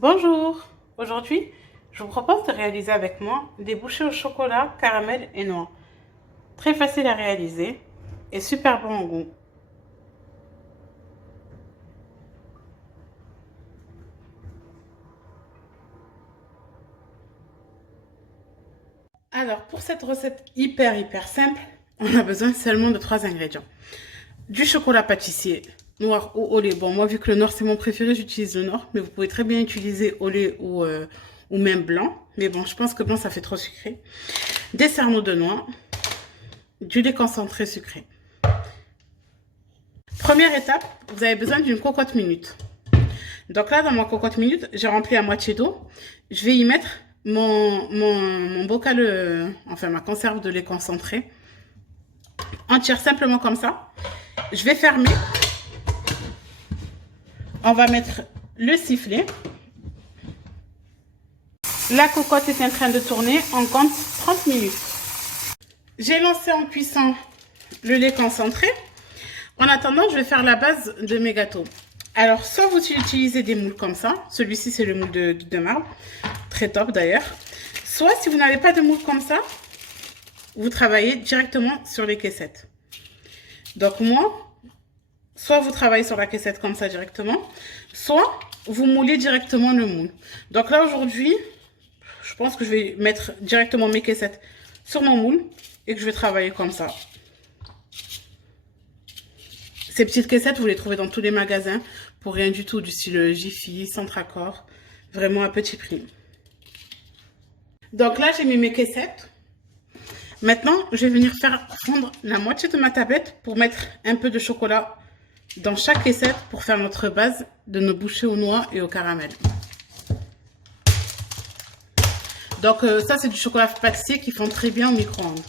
Bonjour! Aujourd'hui, je vous propose de réaliser avec moi des bouchées au chocolat, caramel et noix. Très facile à réaliser et super bon au goût. Alors, pour cette recette hyper simple, on a besoin seulement de 3 ingrédients. Du chocolat pâtissier, noir ou au lait. Bon, moi, vu que le noir c'est mon préféré, j'utilise le noir, mais vous pouvez très bien utiliser au lait ou même blanc. Mais bon, je pense que blanc, ça fait trop sucré. Des cerneaux de noix, du lait concentré sucré. Première étape, vous avez besoin d'une cocotte minute. Donc là, dans ma cocotte minute, j'ai rempli à moitié d'eau. Je vais y mettre mon bocal, enfin ma conserve de lait concentré. Entière, simplement comme ça. Je vais fermer. On va mettre le sifflet. La cocotte est en train de tourner. On compte 30 minutes. J'ai lancé en cuisson le lait concentré. En attendant, je vais faire la base de mes gâteaux. Alors, soit vous utilisez des moules comme ça. Celui-ci, c'est le moule de Guy de Marbre. Très top d'ailleurs. Soit, si vous n'avez pas de moule comme ça, vous travaillez directement sur les caissettes. Donc moi, soit vous travaillez sur la caissette comme ça directement, soit vous moulez directement le moule. Donc là, aujourd'hui, je pense que je vais mettre directement mes caissettes sur mon moule et que je vais travailler comme ça. Ces petites caissettes, vous les trouvez dans tous les magasins pour rien du tout, du style Jiffy, Centracor, vraiment à petit prix. Donc là, j'ai mis mes caissettes. Maintenant, je vais venir faire fondre la moitié de ma tablette pour mettre un peu de chocolat dans chaque caissette pour faire notre base de nos bouchées aux noix et au caramel. Donc ça, c'est du chocolat pâtissier qui fond très bien au micro-ondes.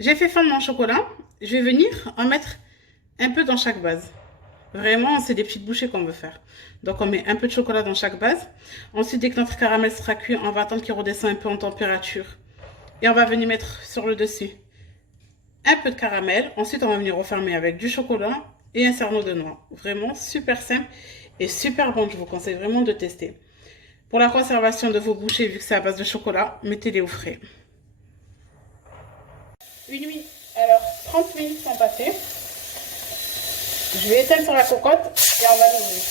J'ai fait fondre mon chocolat. Je vais venir en mettre un peu dans chaque base. Vraiment, c'est des petites bouchées qu'on veut faire. Donc, on met un peu de chocolat dans chaque base. Ensuite, dès que notre caramel sera cuit, on va attendre qu'il redescende un peu en température. Et on va venir mettre sur le dessus un peu de caramel. Ensuite, on va venir refermer avec du chocolat et un cerneau de noix. Vraiment super simple et super bon. Je vous conseille vraiment de tester. Pour la conservation de vos bouchées, vu que c'est à base de chocolat, mettez-les au frais. Une nuit, alors 30 minutes sont passées. Je vais éteindre sur la cocotte et on va l'ouvrir.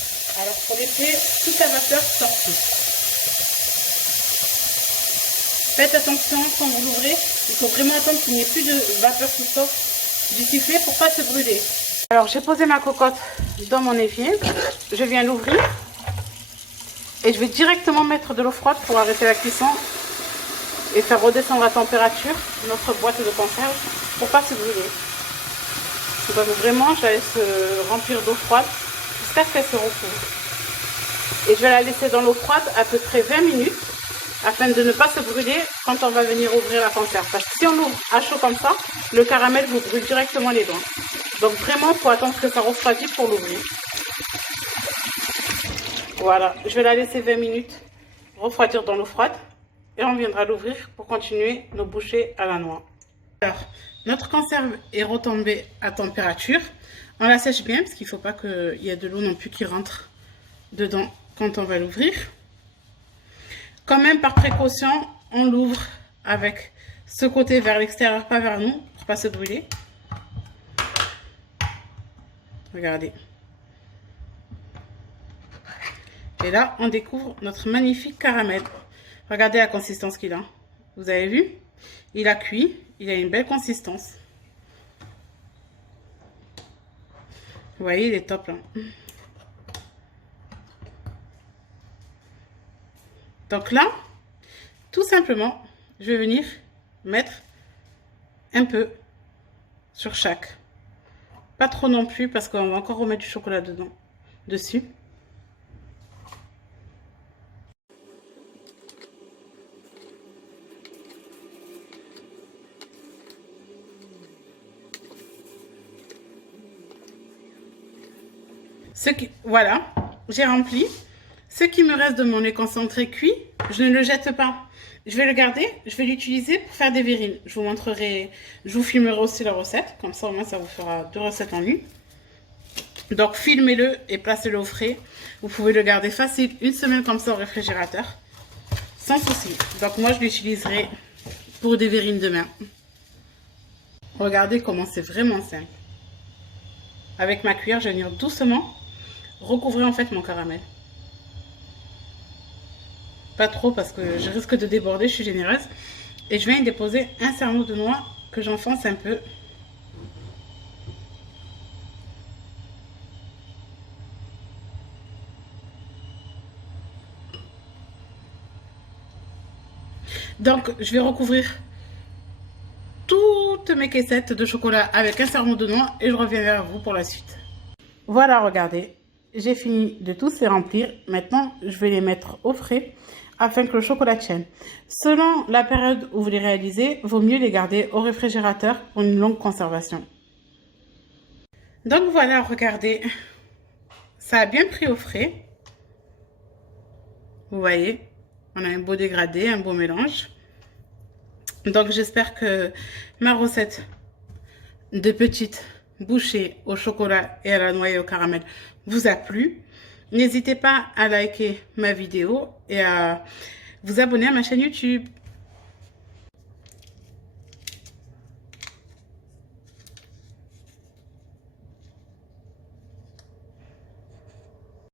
Alors, pour laisser toute la vapeur sortir. Faites attention quand vous l'ouvrez. Il faut vraiment attendre qu'il n'y ait plus de vapeur qui sort du sifflet pour ne pas se brûler. Alors, j'ai posé ma cocotte dans mon évier. Je viens l'ouvrir. Et je vais directement mettre de l'eau froide pour arrêter la cuisson et faire redescendre la température notre boîte de conserve pour ne pas se brûler. Donc vraiment, je la laisse remplir d'eau froide jusqu'à ce qu'elle se recouvre. Et je vais la laisser dans l'eau froide à peu près 20 minutes afin de ne pas se brûler quand on va venir ouvrir la conserve. Parce que si on l'ouvre à chaud comme ça, le caramel vous brûle directement les doigts. Donc vraiment, il faut attendre que ça refroidisse pour l'ouvrir. Voilà, je vais la laisser 20 minutes refroidir dans l'eau froide et on viendra l'ouvrir pour continuer nos bouchées à la noix. Alors, notre conserve est retombée à température. On la sèche bien parce qu'il ne faut pas qu'il y ait de l'eau non plus qui rentre dedans quand on va l'ouvrir. Quand même, par précaution, on l'ouvre avec ce côté vers l'extérieur, pas vers nous, pour ne pas se brûler. Regardez. Et là, on découvre notre magnifique caramel. Regardez la consistance qu'il a. Vous avez vu? Il a cuit, il a une belle consistance. Vous voyez, il est top là. Donc là, tout simplement, je vais venir mettre un peu sur chaque. Pas trop non plus parce qu'on va encore remettre du chocolat dedans, dessus. Voilà, j'ai rempli. Ce qui me reste de mon lait concentré cuit, je ne le jette pas. Je vais le garder, je vais l'utiliser pour faire des verrines. Je vous montrerai, je vous filmerai aussi la recette. Comme ça, au moins, ça vous fera 2 recettes en une. Donc filmez-le et placez-le au frais. Vous pouvez le garder facile une semaine comme ça au réfrigérateur. Sans souci. Donc moi je l'utiliserai pour des verrines de main. Regardez comment c'est vraiment simple. Avec ma cuillère, je vais venir doucement recouvrir en fait mon caramel. Pas trop parce que je risque de déborder, je suis généreuse. Et je viens y déposer un cerneau de noix que j'enfonce un peu. Donc je vais recouvrir toutes mes caissettes de chocolat avec un cerneau de noix et je reviens vers vous pour la suite. Voilà, regardez, j'ai fini de tous les remplir. Maintenant, je vais les mettre au frais afin que le chocolat tienne. Selon la période où vous les réalisez, vaut mieux les garder au réfrigérateur pour une longue conservation. Donc voilà, regardez, ça a bien pris au frais. Vous voyez, on a un beau dégradé, un beau mélange. Donc j'espère que ma recette de petites bouchées au chocolat et à la noix et au caramel vous a plu. N'hésitez pas à liker ma vidéo et à vous abonner à ma chaîne YouTube.